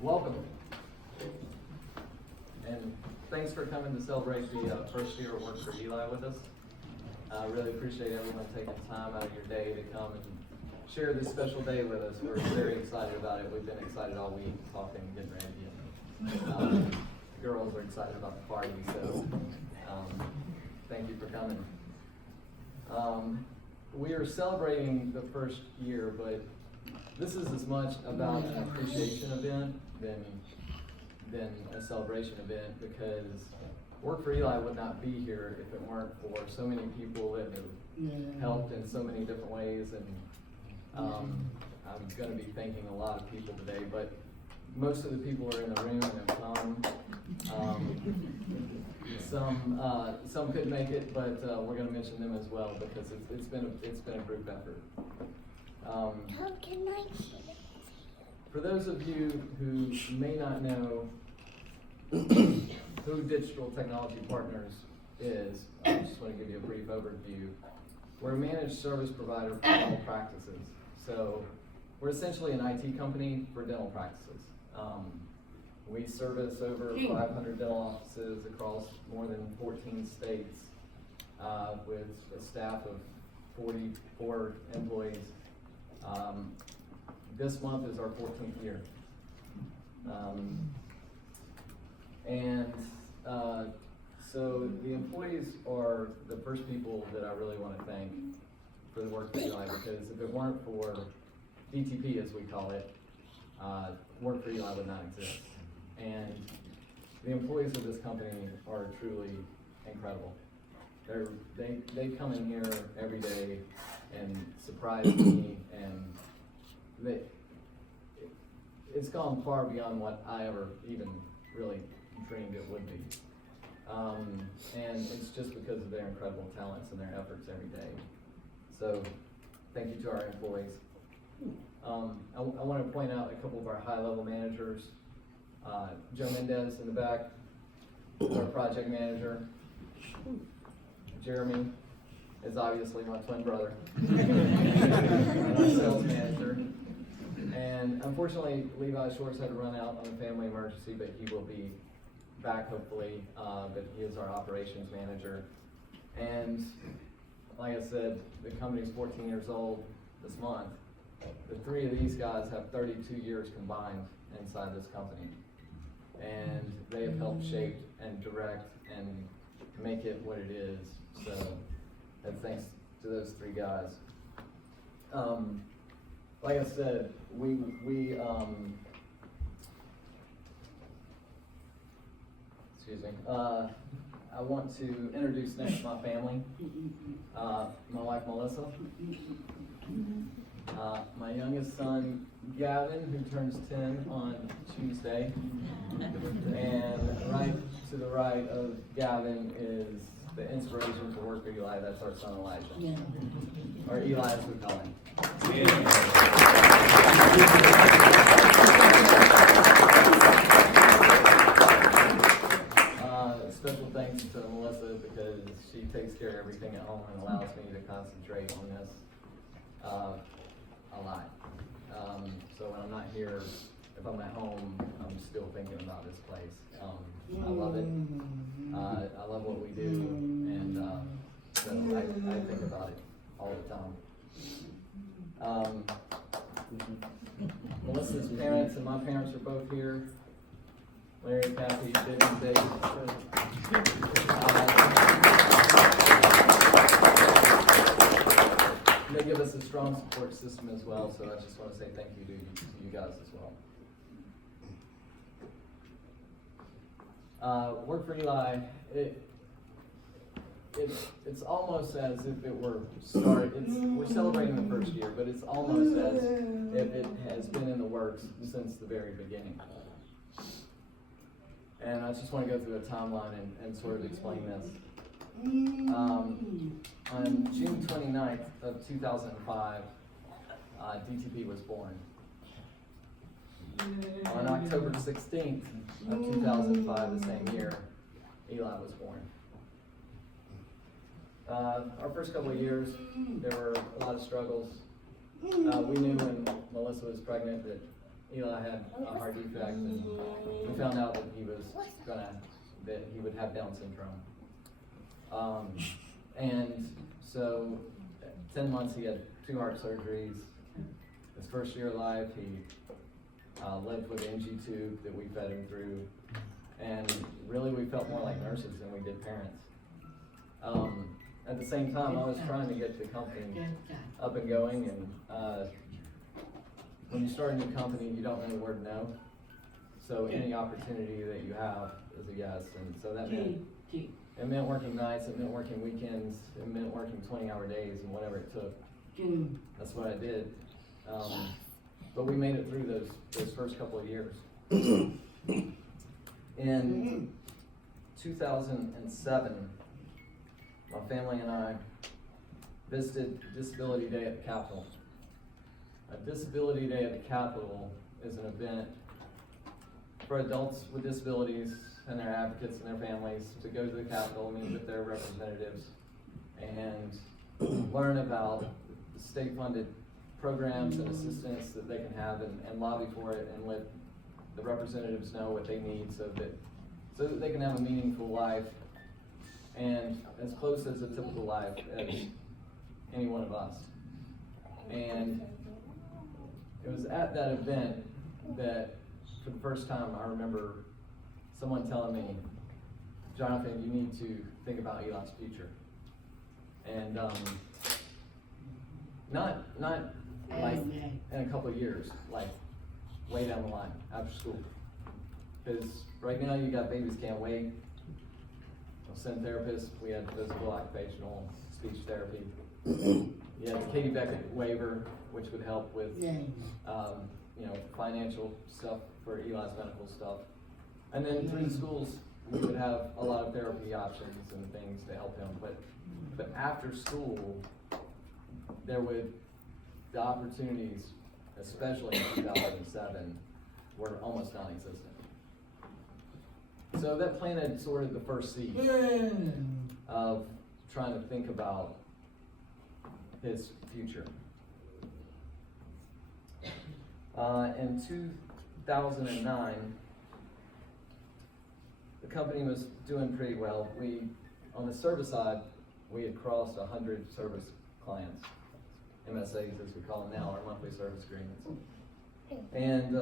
Welcome. And thanks for coming to celebrate the first year of Work4Eli with us. I really appreciate everyone taking time out of your day to come and share this special day with us. We're very excited about it. We've been excited all week, talking and getting ready. Girls are excited about the party, so thank you for coming. We are celebrating the first year, but this is as much about an appreciation event than a celebration event, because Work4Eli would not be here if it weren't for so many people that have helped in so many different ways. And I'm going to be thanking a lot of people today, but most of the people are in the room and have come. Some couldn't make it, but we're going to mention them as well, because it's been a group effort. For those of you who may not know who Digital Technology Partners is, I just want to give you a brief overview. We're a managed service provider for dental practices. So we're essentially an IT company for dental practices. We service over 500 dental offices across more than 14 states with a staff of 44 employees. This month is our 14th year. So the employees are the first people that I really want to thank for the Work4Eli, because if it weren't for DTP, as we call it, Work4Eli would not exist. And the employees of this company are truly incredible. They come in here every day and surprise me, and it's gone far beyond what I ever even really dreamed it would be. And it's just because of their incredible talents and their efforts every day. So thank you to our employees. I want to point out a couple of our high-level managers. Joe Mendez in the back, our project manager. Jeremy is obviously my twin brother, and our sales manager. And unfortunately, Levi Schwartz had to run out on a family emergency, but he will be back hopefully. But he is our operations manager. And like I said, the company's 14 years old this month. The three of these guys have 32 years combined inside this company. And they have helped shape and direct and make it what it is. So, and thanks to those three guys. Like I said, excuse me. I want to introduce next my family. My wife Melissa. My youngest son Gavin, who turns 10 on Tuesday. And right to the right of Gavin is the inspiration for Work4Eli. That's our son Elijah. Or Eli, as we call him. Special thanks to Melissa, because she takes care of everything at home and allows me to concentrate on this a lot. So when I'm not here, if I'm at home, I'm still thinking about this place. I love it. I love what we do, and so I think about it all the time. Melissa's parents and my parents are both here. Larry, Kathy, Dave, and Dave. They give us a strong support system as well, so I just want to say thank you to you guys as well. Work4Eli, it's almost as if it were we're celebrating the first year, but it's almost as if it has been in the works since the very beginning. And I just want to go through a timeline and sort of explain this. On June 29th of 2005, DTP was born. On October 16th of 2005, the same year, Eli was born. Our first couple of years, there were a lot of struggles. We knew Melissa was pregnant, that Eli had a heart defect, and we found out that that he would have Down syndrome. And so, 10 months he had 2 heart surgeries. His first year of life, he lived with an NG tube that we fed him through. And really, we felt more like nurses than we did parents. At the same time, I was trying to get the company up and going, and when you start a new company, you don't know the word no. So any opportunity that you have is a yes, and so that meant working nights, it meant working weekends, it meant working 20-hour days, and whatever it took. That's what I did. But we made it through those first couple of years. In 2007, my family and I visited Disability Day at the Capitol. A Disability Day at the Capitol is an event for adults with disabilities and their advocates and their families to go to the Capitol, meet with their representatives, and learn about the state-funded programs and assistance that they can have, and lobby for it, and let the representatives know what they need so that they can have a meaningful life and as close as a typical life as any one of us. And it was at that event that, for the first time, I remember someone telling me, Jonathan, you need to think about Eli's future. And not like in a couple of years, like way down the line after school. Because right now you got babies can't wait. We'll send therapists. We had physical, occupational, speech therapy. You had the Katie Beckett waiver, which would help with financial stuff for Eli's medical stuff. And then through the schools, we would have a lot of therapy options and things to help him. But after school, the opportunities, especially in 2007, were almost non-existent. So that planted sort of the first seed of trying to think about his future. In 2009, the company was doing pretty well. On the service side, we had crossed 100 service clients, MSAs as we call them now, our monthly service agreements. And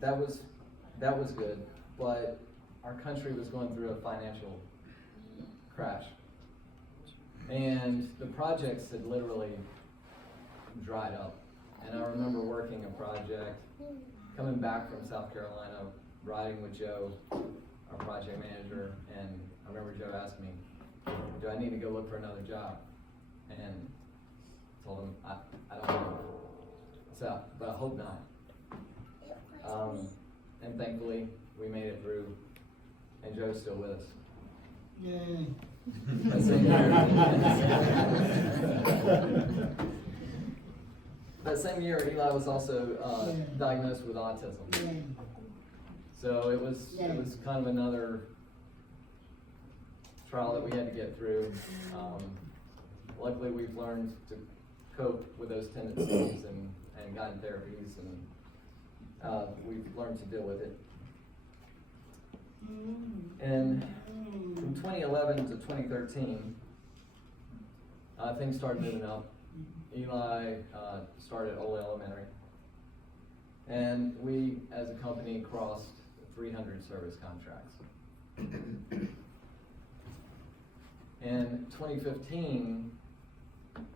that was good, but our country was going through a financial crash. And the projects had literally dried up. And I remember working a project, coming back from South Carolina, riding with Joe, our project manager, and I remember Joe asked me, do I need to go look for another job? And I told him, I don't know. So, but I hope not. And thankfully, we made it through, and Joe's still with us. Yay. That same year, Eli was also diagnosed with autism. So it was kind of another trial that we had to get through. Luckily, we've learned to cope with those tendencies and gotten therapies, and we've learned to deal with it. And from 2011 to 2013, things started moving up. Eli started Old Elementary, and we, as a company, crossed 300 service contracts. In 2015,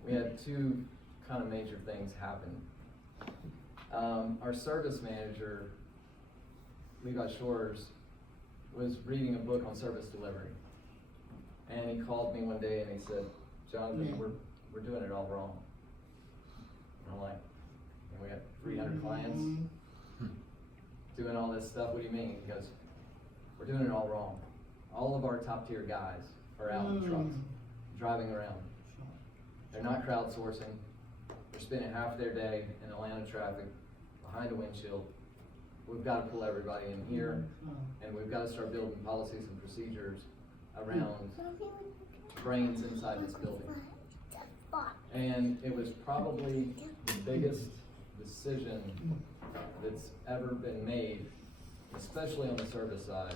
we had 2 kind of major things happen. Our service manager, Levi Shores, was reading a book on service delivery, and he called me one day and he said, Jonathan, we're doing it all wrong. And I'm like, we got 300 clients doing all this stuff, what do you mean? He goes, we're doing it all wrong. All of our top tier guys are out in trucks, driving around. They're not crowdsourcing. They're spending half their day in Atlanta traffic, behind a windshield. We've got to pull everybody in here, and we've got to start building policies and procedures around brains inside this building. And it was probably the biggest decision that's ever been made, especially on the service side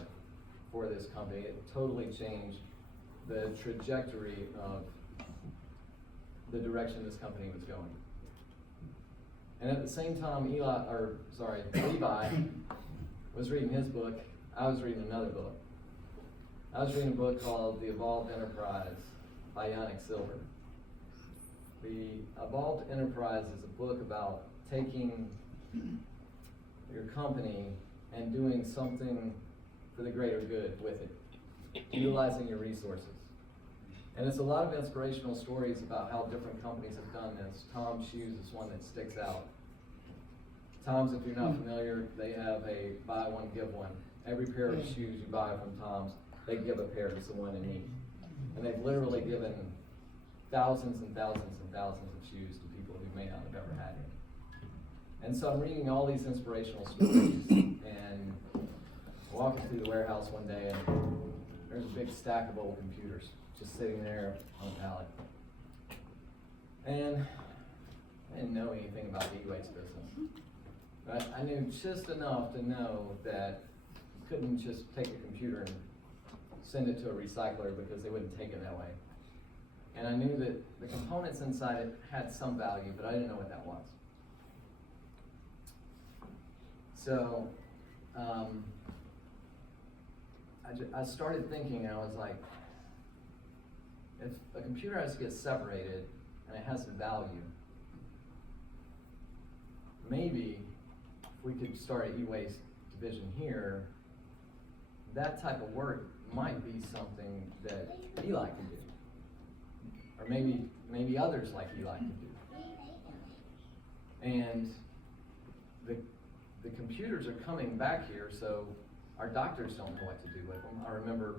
for this company. It totally changed the trajectory of the direction this company was going. And at the same time, Levi was reading his book, I was reading another book. I was reading a book called The Evolved Enterprise by Yannick Silver. The Evolved Enterprise is a book about taking your company and doing something for the greater good with it, utilizing your resources. And it's a lot of inspirational stories about how different companies have done this. Tom's Shoes is one that sticks out. Tom's, if you're not familiar, they have a buy one, give one. Every pair of shoes you buy from Tom's, they give a pair to someone in need. And they've literally given thousands and thousands and thousands of shoes to people who may not have ever had any. And so I'm reading all these inspirational stories and walking through the warehouse one day, and there's a big stack of old computers just sitting there on a pallet. And I didn't know anything about the e-waste business. But I knew just enough to know that you couldn't just take a computer and send it to a recycler because they wouldn't take it that way. And I knew that the components inside it had some value, but I didn't know what that was. So I started thinking, and I was like, if a computer has to get separated and it has some value, maybe if we could start an e-waste division here, that type of work might be something that Eli can do. Or maybe others like Eli can do. And the computers are coming back here, so our doctors don't know what to do with them. I remember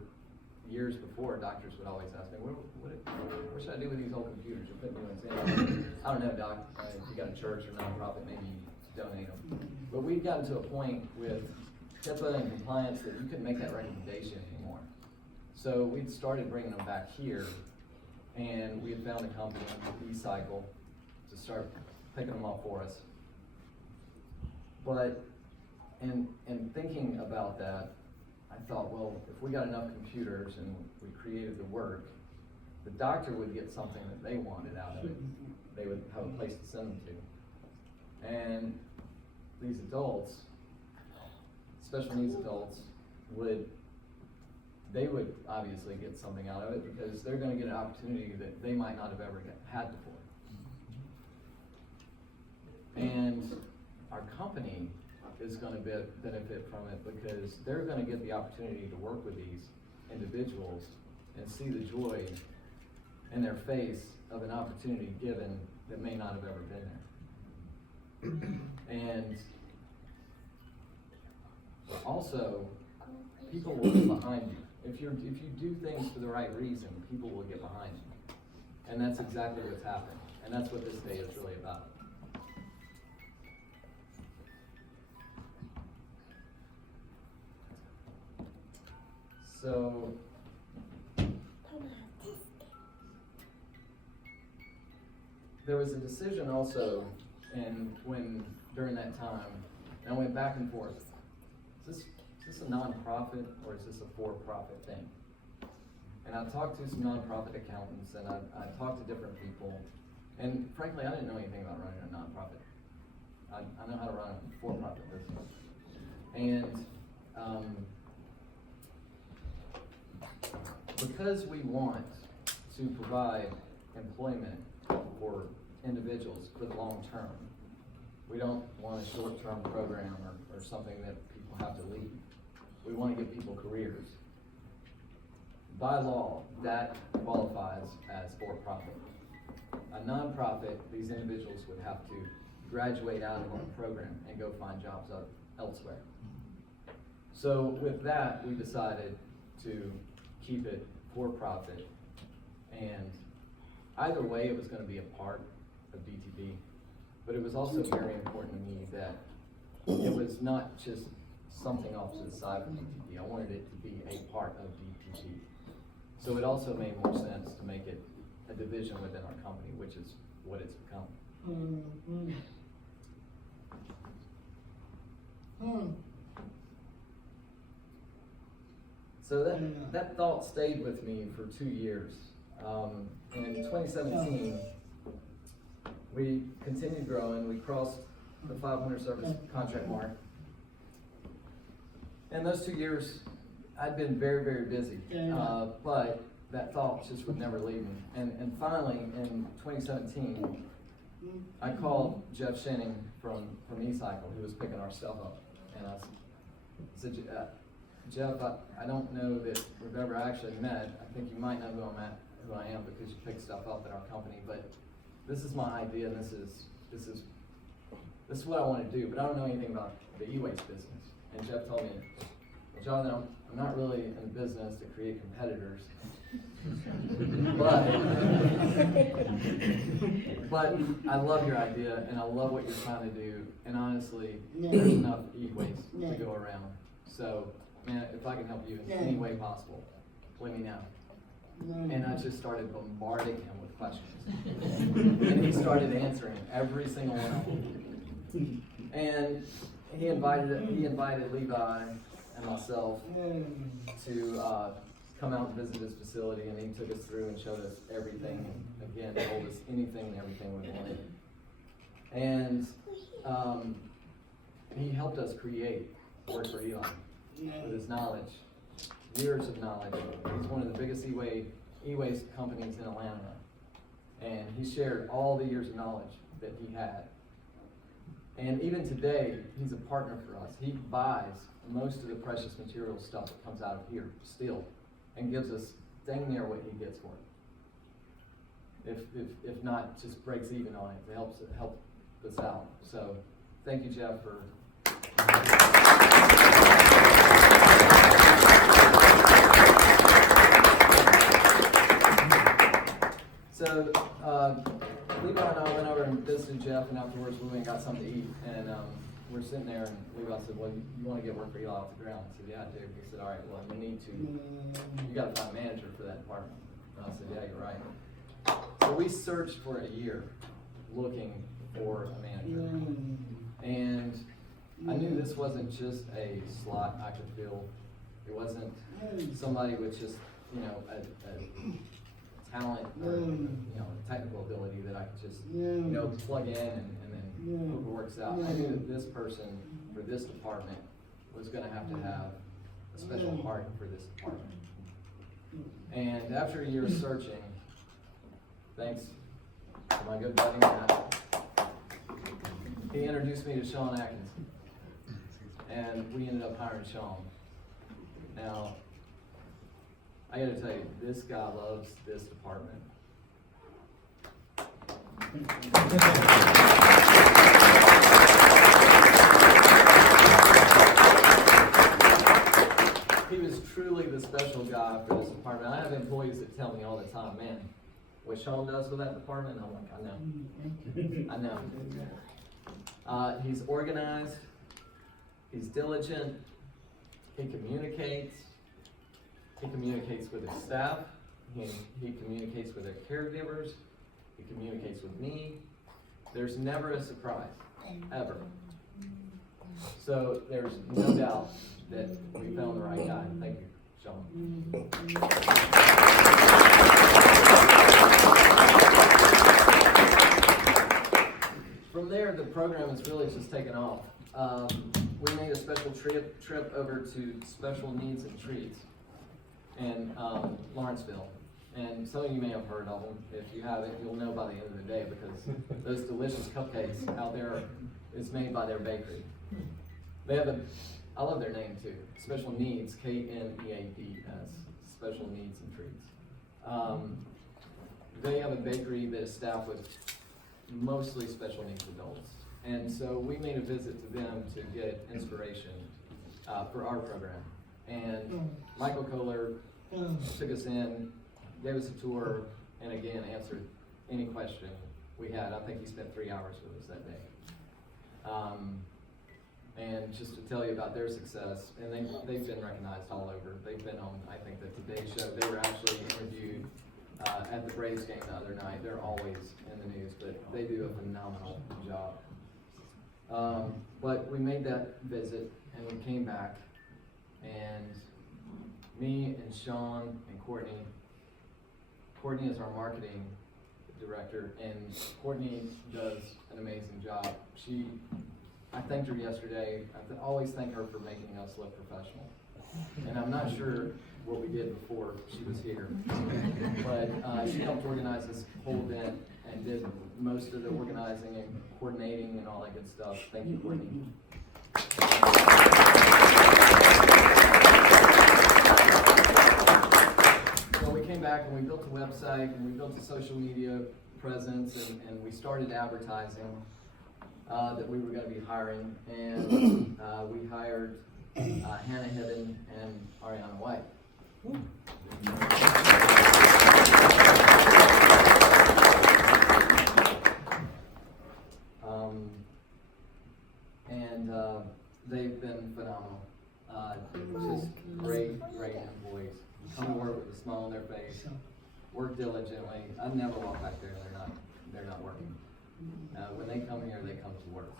years before, doctors would always ask me, what should I do with these old computers? You're putting new ones in. I don't know, doc. If you got a church or nonprofit, maybe donate them. But we've gotten to a point with HIPAA and compliance that you couldn't make that recommendation anymore. So we'd started bringing them back here, and we had found a company, lifecycle, to start picking them up for us. But in thinking about that, I thought, well, if we got enough computers and we created the work, the doctor would get something that they wanted out of it. They would have a place to send them to. And these adults, special needs adults, would obviously get something out of it because they're going to get an opportunity that they might not have ever had before. And our company is going to benefit from it because they're going to get the opportunity to work with these individuals and see the joy in their face of an opportunity given that may not have ever been there. And also, people will get behind you. If you do things for the right reason, people will get behind you. And that's exactly what's happened. And that's what this day is really about. So, there was a decision also, and during that time, and I went back and forth. Is this a nonprofit or is this a for-profit thing? And I talked to some nonprofit accountants, and I talked to different people, and frankly, I didn't know anything about running a nonprofit. I know how to run a for-profit business, and because we want to provide employment for individuals for the long term, we don't want a short-term program or something that people have to leave. We want to give people careers. By law, that qualifies as for-profit. A nonprofit, these individuals would have to graduate out of our program and go find jobs elsewhere. So with that, we decided to keep it for-profit, and either way, it was going to be a part of DTP, but it was also very important to me that it was not just something off to the side of DTP. I wanted it to be a part of DTP. So it also made more sense to make it a division within our company, which is what it's become. So that thought stayed with me for 2 years. In 2017, we continued growing. We crossed the 500 service contract mark. And those 2 years, I'd been very, very busy. But that thought just would never leave me. And finally, in 2017, I called Jeff Shenning from lifecycle, who was picking our stuff up. And I said, Jeff, I don't know that we've ever actually met. I think you might know who I am because you pick stuff up at our company, but this is my idea, and this is what I want to do, but I don't know anything about the e-waste business. And Jeff told me, well, Jonathan, I'm not really in the business to create competitors, but I love your idea, and I love what you're trying to do, and honestly, there's enough e-waste to go around. So, man, if I can help you in any way possible, let me know. And I just started bombarding him with questions. And he started answering every single one of them. And he invited Levi and myself to come out and visit his facility, and he took us through and showed us everything, and again, told us anything and everything we wanted. And he helped us create Work4Eli with his knowledge, years of knowledge. He's one of the biggest e-waste companies in Atlanta, and he shared all the years of knowledge that he had. And even today, he's a partner for us. He buys most of the precious material stuff that comes out of here still, and gives us dang near what he gets for it. If not, just breaks even on it to help us out. So thank you, Jeff, for So, Levi and I went over and visited Jeff, and afterwards we went and got something to eat. And we're sitting there, and Levi said, well, you want to get Work4Eli off the ground? I said, yeah, I do. He said, all right, well, you need to. You got to find a manager for that department. And I said, yeah, you're right. So we searched for a year looking for a manager. And I knew this wasn't just a slot I could fill. It wasn't somebody with just, a talent or, technical ability that I could just, plug in and then hope it works out. I knew that this person for this department was going to have a special heart for this department. And after a year of searching, thanks to my good buddy Matt, he introduced me to Shawn Adkins, and we ended up hiring Shawn. Now, I gotta tell you, this guy loves this department. He was truly the special guy for this department. I have employees that tell me all the time, man, what Shawn does with that department, I'm like, I know. He's organized, he's diligent, he communicates with his staff, he communicates with their caregivers, he communicates with me. There's never a surprise, ever. So there's no doubt that we found the right guy. Thank you, Shawn. From there, the program has really just taken off. We made a special trip over to Special Needs and Treats in Lawrenceville. And some of you may have heard of them. If you haven't, you'll know by the end of the day, because those delicious cupcakes out there is made by their bakery. They have I love their name too, Special Needs, K-N-E-A-D-S, Special Needs and Treats. They have a bakery that is staffed with mostly special needs adults. And so we made a visit to them to get inspiration for our program. And Michael Kohler took us in, gave us a tour, and again answered any question we had. I think he spent 3 hours with us that day. And just to tell you about their success, and they've been recognized all over. They've been on, I think, the Today Show. They were actually interviewed at the Braves game the other night. They're always in the news, but they do a phenomenal job. But we made that visit and we came back, and me and Shawn and Courtney is our marketing director, and Courtney does an amazing job. I thanked her yesterday. I always thank her for making us look professional. And I'm not sure what we did before she was here, but she helped organize this whole event and did most of the organizing and coordinating and all that good stuff. Thank you, Courtney. So we came back and we built a website and we built a social media presence, and we started advertising that we were going to be hiring, and we hired Hannah Hidden and Ariana White. And they've been phenomenal. Just great employees. Come to work with a smile on their face, work diligently. I never walk back there and they're not working. When they come here, they come to work.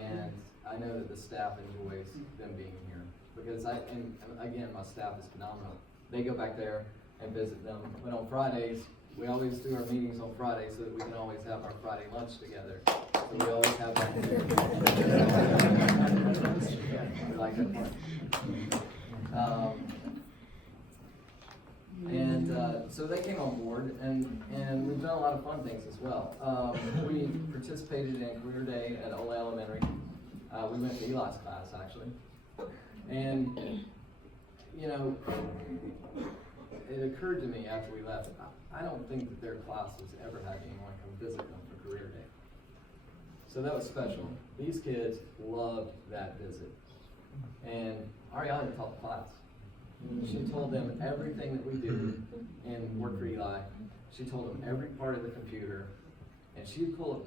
And I know that the staff enjoys them being here, because and again, my staff is phenomenal. They go back there and visit them. But on Fridays, we always do our meetings on Fridays so that we can always have our Friday lunch together. So we always have that here. We like that part. So they came on board, and we've done a lot of fun things as well. We participated in Career Day at Ola Elementary. We went to Eli's class, actually. And, you know, it occurred to me after we left, I don't think that their classes ever had anyone come visit them for Career Day. So that was special. These kids loved that visit. And Ariana taught the class. She told them everything that we do in Work4Eli. She told them every part of the computer. And she'd pull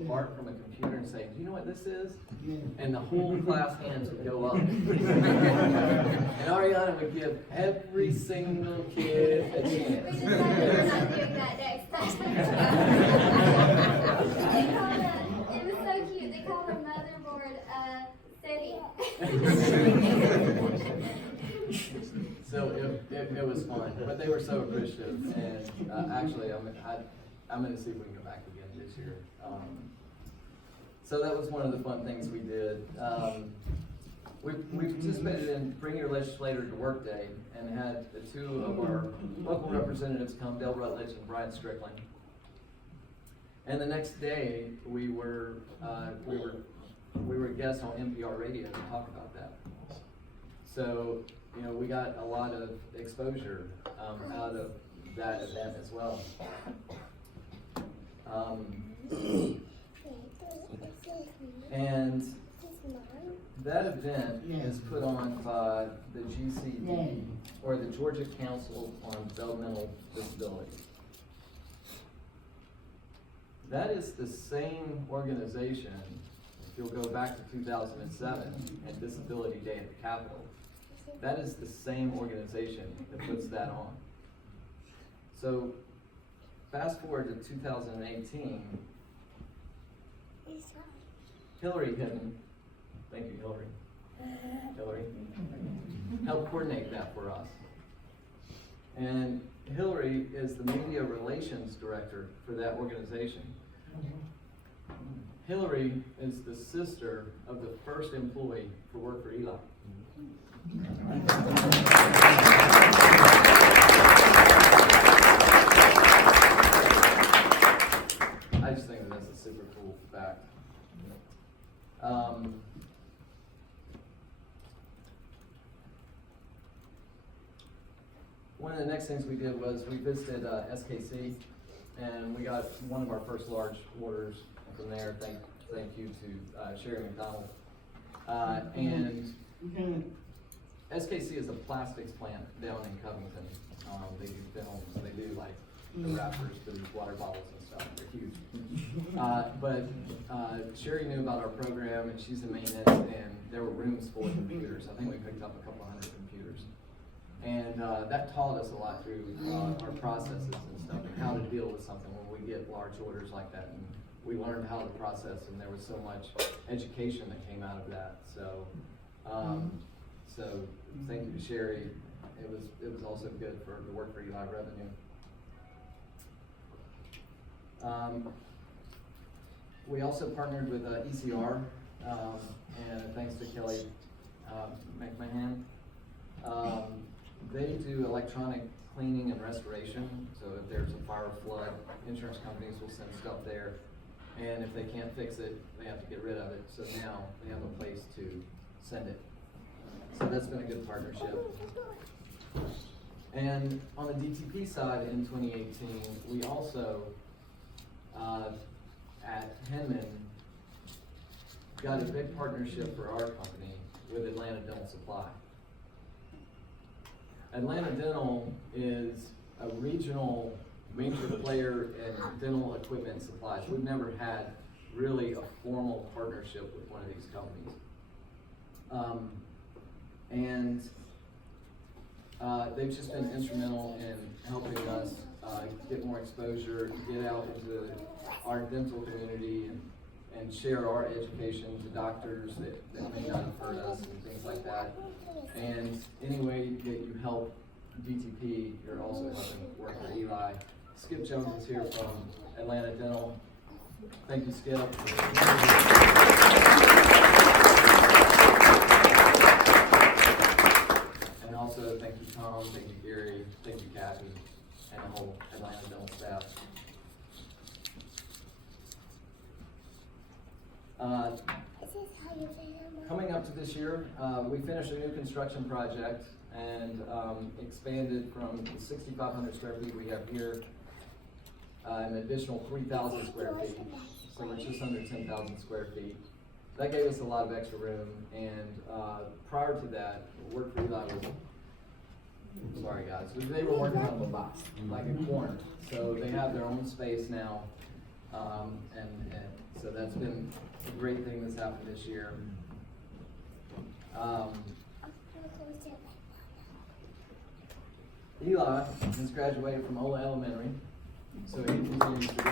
apart from a computer and say, "Do you know what this is?" And the whole class hands would go up. And Ariana would give every single kid a chance. We're not doing that next time. It was so cute. They called her motherboard City. So it was fun, but they were so appreciative. And actually, I'm going to see if we can go back again this year. So that was one of the fun things we did. We participated in Bring Your Legislator to Work Day and had the two of our local representatives come, Dale Rutledge and Brian Strickland. And the next day, we were guests on NPR radio to talk about that. So, you know, we got a lot of exposure out of that event as well. And that event is put on by the GCD, or the Georgia Council on Developmental Disability. That is the same organization, if you'll go back to 2007 and Disability Day at the Capitol. That is the same organization that puts that on. So, fast forward to 2018, Hillary Hidden, thank you, Hillary, helped coordinate that for us. And Hillary is the media relations director for that organization. Hillary is the sister of the first employee for Work4Eli. I just think that that's a super cool fact. One of the next things we did was we visited SKC, and we got one of our first large orders from there. Thank you to Sherry McDonald. And SKC is a plastics plant down in Covington. They do films, they do like the wrappers for these water bottles and stuff. They're huge. But Sherry knew about our program, and she's in maintenance, and there were rooms full of computers. I think we picked up a couple hundred computers. And that taught us a lot through our processes and stuff, and how to deal with something when we get large orders like that. we learned how to process, and there was so much education that came out of that. So, so thank you to Sherry. It was also good for the Work4Eli revenue. We also partnered with ECR, and thanks to Kelly McMahon. They do electronic cleaning and restoration. So if there's a fire or flood, insurance companies will send stuff there. And if they can't fix it, they have to get rid of it. So now they have a place to send it. So that's been a good partnership. And on the DTP side in 2018, we also, at Henman, got a big partnership for our company with Atlanta Dental Supply. Atlanta Dental is a regional major player in dental equipment supplies. We've never had really a formal partnership with one of these companies. They've just been instrumental in helping us get more exposure, get out into our dental community and share our education to doctors that may not have heard us and things like that. And any way that you help DTP, you're also helping Work4Eli. Skip Jones is here from Atlanta Dental. Thank you, Skip. And also thank you, Tom, thank you, Gary, thank you, Kathy, and the whole Atlanta Dental staff. Coming up to this year, we finished a new construction project and expanded from the 6,500 square feet we have here an additional 3,000 square feet. So we're just under 10,000 square feet. That gave us a lot of extra room, and prior to that, Work4Eli was, sorry guys, they were working on a box, like a corner. So they have their own space now, and so that's been a great thing that's happened this year. Eli has graduated from Ola Elementary, so he continues to go.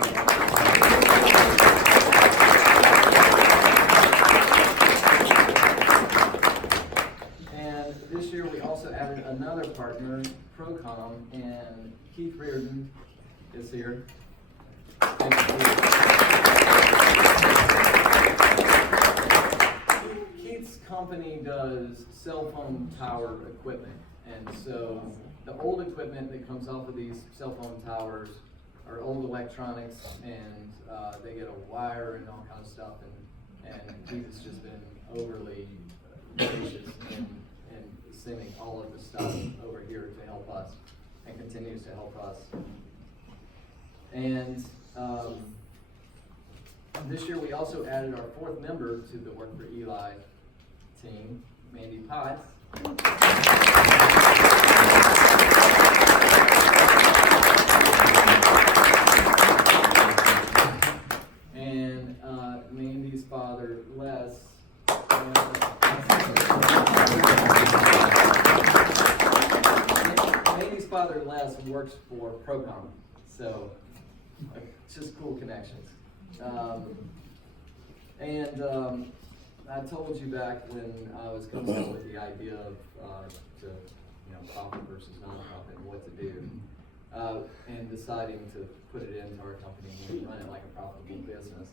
And this year we also added another partner, Procom, and Keith Reardon is here. Keith's company does cell phone tower equipment, and so the old equipment that comes off of these cell phone towers are old electronics, and they get a wire and all kinds of stuff, and Keith has just been overly gracious in sending all of the stuff over here to help us, and continues to help us. And this year we also added our fourth member to the Work4Eli team, Mandy Potts. And Mandy's father, Les, Mandy's father, Les, works for Procom, so just cool connections. I told you back when I was coming up with the idea of profit versus non-profit and what to do, and deciding to put it into our company and run it like a profitable business.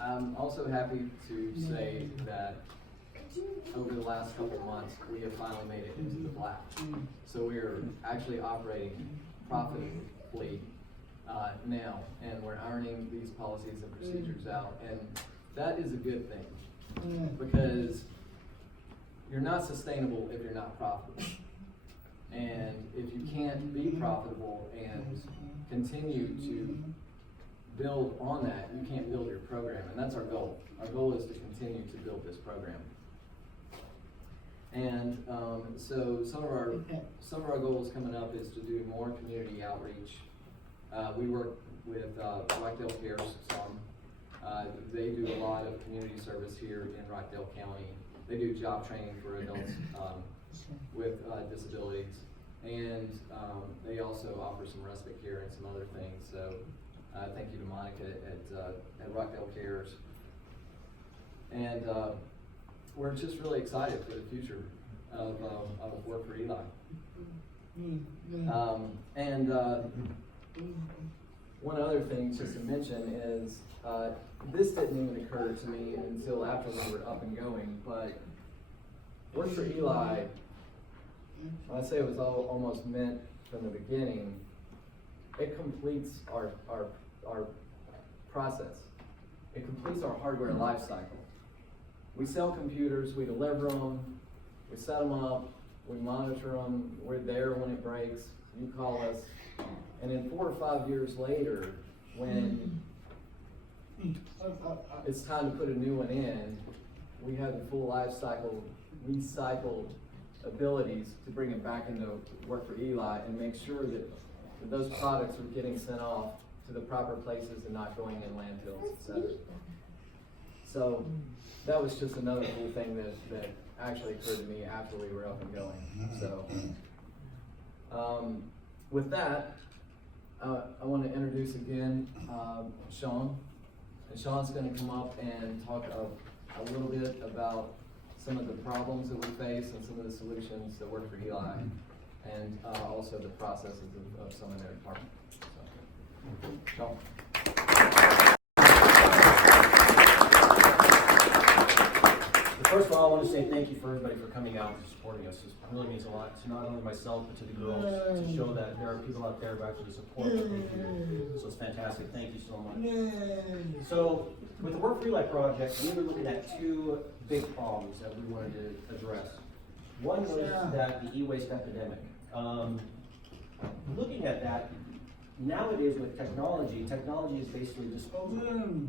I'm also happy to say that over the last couple of months, we have finally made it into the black. So we are actually operating profitably now, and we're ironing these policies and procedures out, and that is a good thing, because you're not sustainable if you're not profitable. And if you can't be profitable and continue to build on that, you can't build your program, and that's our goal. Our goal is to continue to build this program. And so some of our goals coming up is to do more community outreach. We work with Rockdale Cares some. They do a lot of community service here in Rockdale County. They do job training for adults with disabilities, and they also offer some respite care and some other things. So Thank you to Monica at Rockdale Cares. And we're just really excited for the future of Work4Eli. One other thing just to mention is, this didn't even occur to me until after we were up and going, but Work4Eli, when I say it was almost meant from the beginning, it completes our process. It completes our hardware life cycle. We sell computers, we deliver them, we set them up, we monitor them, we're there when it breaks, you call us, and then 4 or 5 years later, when it's time to put a new one in, we have the full life cycle recycled abilities to bring it back into Work4Eli and make sure that those products are getting sent off to the proper places and not going in landfills, etc. So that was just another cool thing that actually occurred to me after we were up and going. So with that, I want to introduce again Shawn. And Shawn's going to come up and talk a little bit about some of the problems that we face and some of the solutions that work for Eli, and also the processes of some of their departments. So, Shawn. First of all, I want to say thank you for everybody for coming out and supporting us. It really means a lot to not only myself, but to the girls, to show that there are people out there who actually support what they do. So it's fantastic. Thank you so much. So with the Work4Eli project, we were looking at 2 big problems that we wanted to address. One was that the e-waste epidemic. Looking at that, nowadays with technology is basically disposable.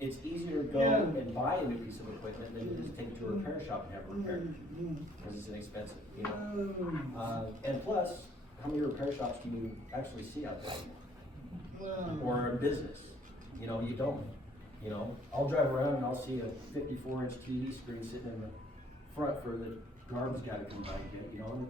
It's easier to go and buy a new piece of equipment than it is to take it to a repair shop and have it repaired, because it's inexpensive, you know. And plus, how many repair shops do you actually see out there? Or a business? You know, you don't. You know, I'll drive around and I'll see a 54-inch TV screen sitting in the front for the garbage guy to come by and get. You know, and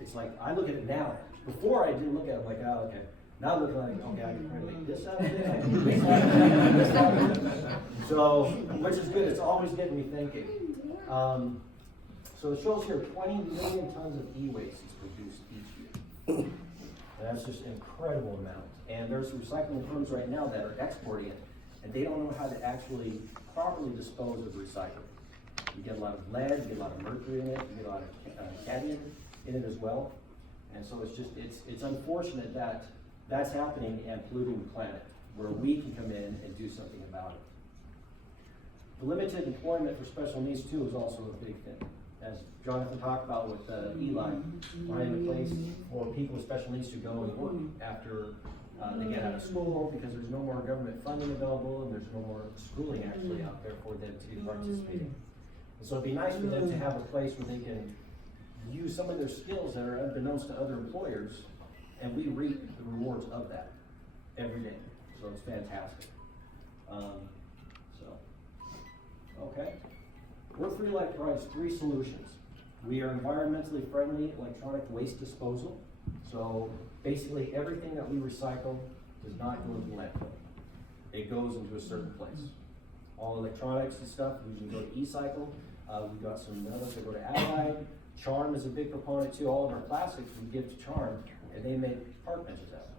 it's like, I look at it now. Before I didn't look at it like, oh, okay. Now looking like, okay, I can make this out of it, I can do this out of it, this out of it. So, which is good, it's always getting me thinking. So it shows here 20 million tons of e-waste is produced each year. And that's just an incredible amount. And there's recycling firms right now that are exporting it, and they don't know how to actually properly dispose of recycling. You get a lot of lead, you get a lot of mercury in it, you get a lot of cadmium in it as well. And so it's unfortunate that that's happening and polluting the planet, where we can come in and do something about it. The limited employment for special needs too is also a big thing. As Jonathan talked about with Eli, finding a place for people with special needs to go and work after they get out of school, because there's no more government funding available and there's no more schooling actually out there for them to participate in. And so it'd be nice for them to have a place where they can use some of their skills that are unbeknownst to other employers, and we reap the rewards of that every day. So it's fantastic. Okay. Work4Eli provides 3 solutions. We are environmentally friendly electronic waste disposal. So basically everything that we recycle does not go into the landfill. It goes into a certain place. All electronics and stuff, we can go to e-cycle. We've got some others that go to Allied. Charm is a big proponent too. All of our plastics we give to Charm, and they make park benches out of it.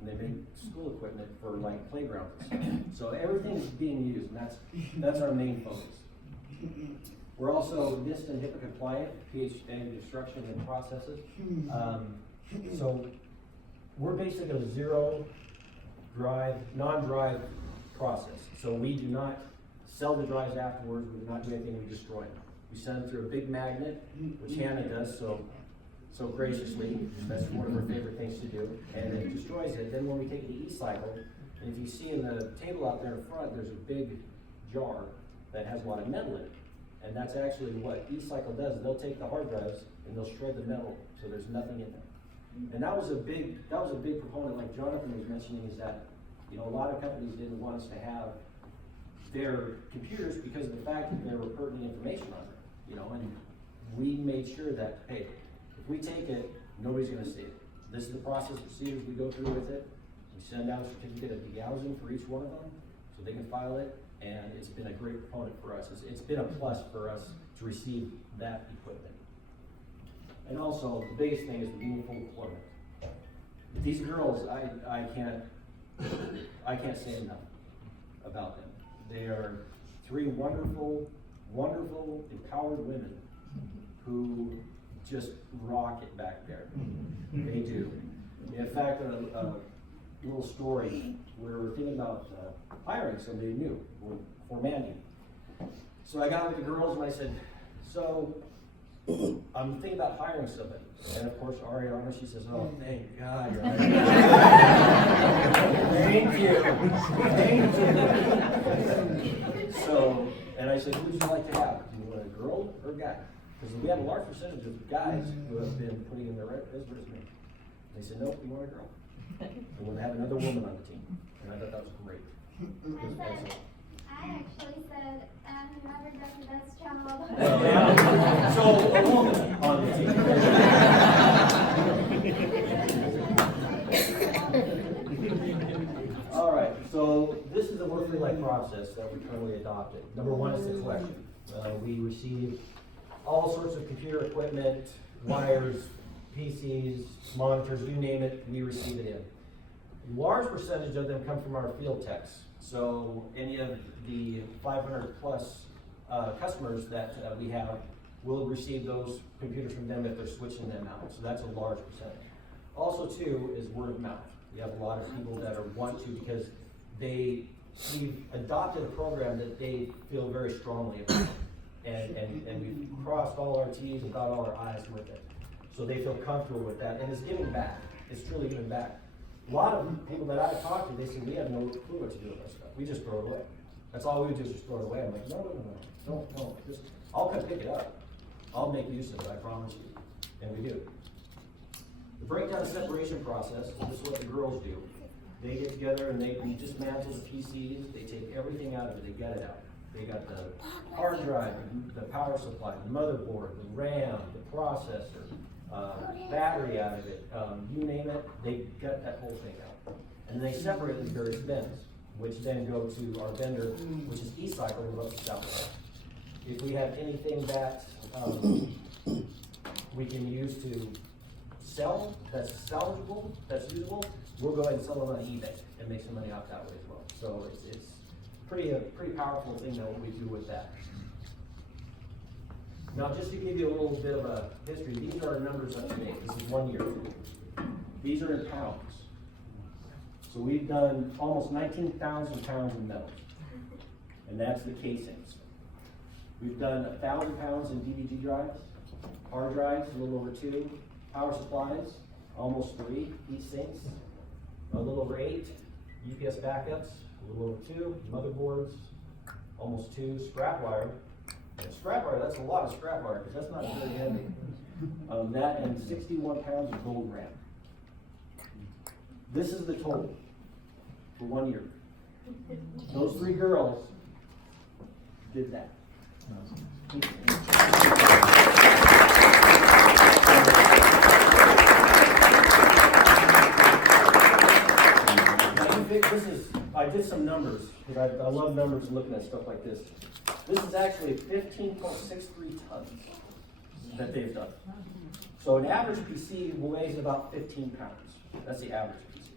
And they make school equipment for like playgrounds and stuff. So everything is being used, and that's our main focus. We're also NIST and HIPAA compliant, pH standard destruction and processes. So we're basically a zero drive, non-drive process. So we do not sell the drives afterwards. We do not do anything. We destroy them. We send them through a big magnet, which Hannah does so graciously. That's one of her favorite things to do, and it destroys it. Then when we take it to e-cycle, and if you see in the table out there in front, there's a big jar that has a lot of metal in it, and that's actually what e-cycle does. They'll take the hard drives and they'll shred the metal, so there's nothing in there. And that was a big proponent, like Jonathan was mentioning, is that, you know, a lot of companies didn't want us to have their computers because of the fact that there were pertinent information on there, you know, and we made sure that, hey, if we take it, nobody's going to see it. This is the process procedures we go through with it. We send out a certificate of de-gouging for each one of them, so they can file it, and it's been a great component for us. It's been a plus for us to receive that equipment. And also, the biggest thing is the meaningful employment. These girls, I can't say enough about them. They are three wonderful, wonderful, empowered women who just rock it back there. They do. In fact, a little story, we were thinking about hiring somebody new for Mandy. So I got with the girls and I said, so I'm thinking about hiring somebody. And of course, Ariana, she says, oh, thank God you're hiring. Thank you. Thank you. So, and I said, who would you like to have? Do you want a girl or a guy? Because we have a large percentage of guys who have been putting in their resume. They said, nope, we want a girl. We want to have another woman on the team. And I thought that was great. I actually said, whoever does the best job. So a woman on the team. All right, so this is the Work4Eli process that we currently adopted. Number one is the collection. We receive all sorts of computer equipment, wires, PCs, monitors, you name it, we receive it in. A large percentage of them come from our field techs. So any of the 500 plus customers that we have will receive those computers from them if they're switching them out. So that's a large percentage. Also too is word of mouth. We have a lot of people that want to because we've adopted a program that they feel very strongly about. And we've crossed all our T's and dotted all our I's with it. So they feel comfortable with that, and it's giving back. It's truly giving back. A lot of people that I've talked to, they say, we have no clue what to do with our stuff. We just throw it away. That's all we do is just throw it away. I'm like, no. I'll come pick it up. I'll make use of it, I promise you. And we do. The breakdown separation process, this is what the girls do. They get together and they dismantle the PCs, they take everything out of it, they get it out. They got the hard drive, the power supply, the motherboard, the RAM, the processor, battery out of it, you name it, they get that whole thing out. And then they separate it in various bins, which then go to our vendor, which is eCycle, who loves to sell it. If we have anything that we can use to sell, that's salvageable, that's usable, we'll go ahead and sell it on eBay and make some money off that way as well. So it's a pretty powerful thing that we do with that. Now, just to give you a little bit of a history, these are our numbers up to date. This is 1 year. These are in pounds. So we've done almost 19,000 pounds in metal, and that's the casings. We've done 1,000 pounds in DVD drives, hard drives, a little over 2, power supplies, almost 3, heat sinks, a little over 8, UPS backups, a little over 2, motherboards, almost 2, scrap wire. And scrap wire, that's a lot of scrap wire because that's not very heavy. That and 61 pounds of gold RAM. This is the total for 1 year. Those 3 girls did that. I did some numbers, because I love numbers and looking at stuff like this. This is actually 15.63 tons that they've done. So an average PC weighs about 15 pounds. That's the average PC.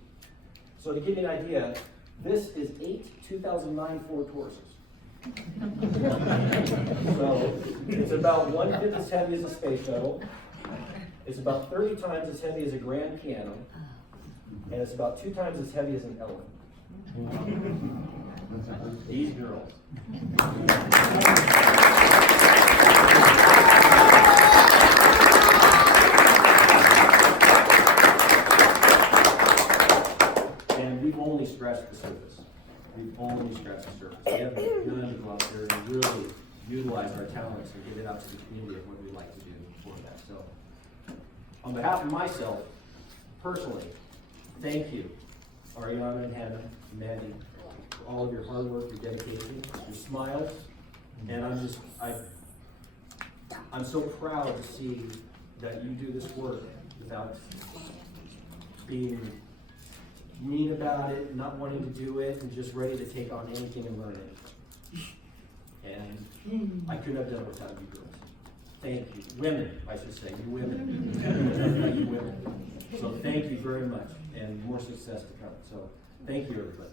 So to give you an idea, this is 8 2009 Ford Tauruses. So it's about 1/5 as heavy as a space shuttle. It's about 30 times as heavy as a grand piano. And it's about 2 times as heavy as an elephant. These girls. And we've only scratched the surface. We've only scratched the surface. We haven't begun to go out there and really utilize our talents and get it out to the community of what we like to do for that. So, on behalf of myself, personally, thank you, Ariana and Hannah, Mandy, for all of your hard work, your dedication, your smiles, and I'm so proud to see that you do this work without being mean about it, not wanting to do it, and just ready to take on anything and learn it. And I couldn't have done it without you girls. Thank you. Women, I should say. You women. Thank you, women. So thank you very much, and more success to come. So thank you, everybody.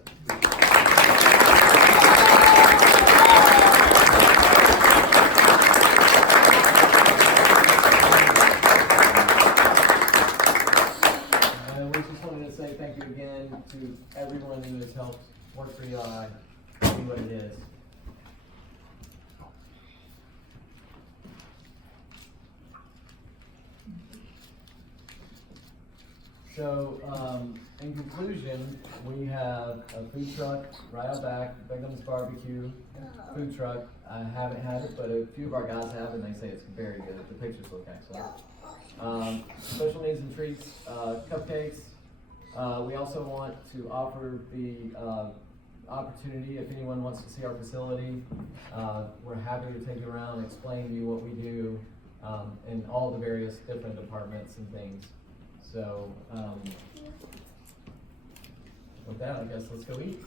And we just wanted to say thank you again to everyone who has helped Work4Eli be what it is. So, in conclusion, we have a food truck right out back, Begum's Barbecue food truck. I haven't had it, but a few of our guys have, and they say it's very good. The pictures look excellent. Special needs and treats, cupcakes. We also want to offer the opportunity, if anyone wants to see our facility, we're happy to take you around, explain to you what we do in all the various different departments and things. So, with that, I guess let's go eat.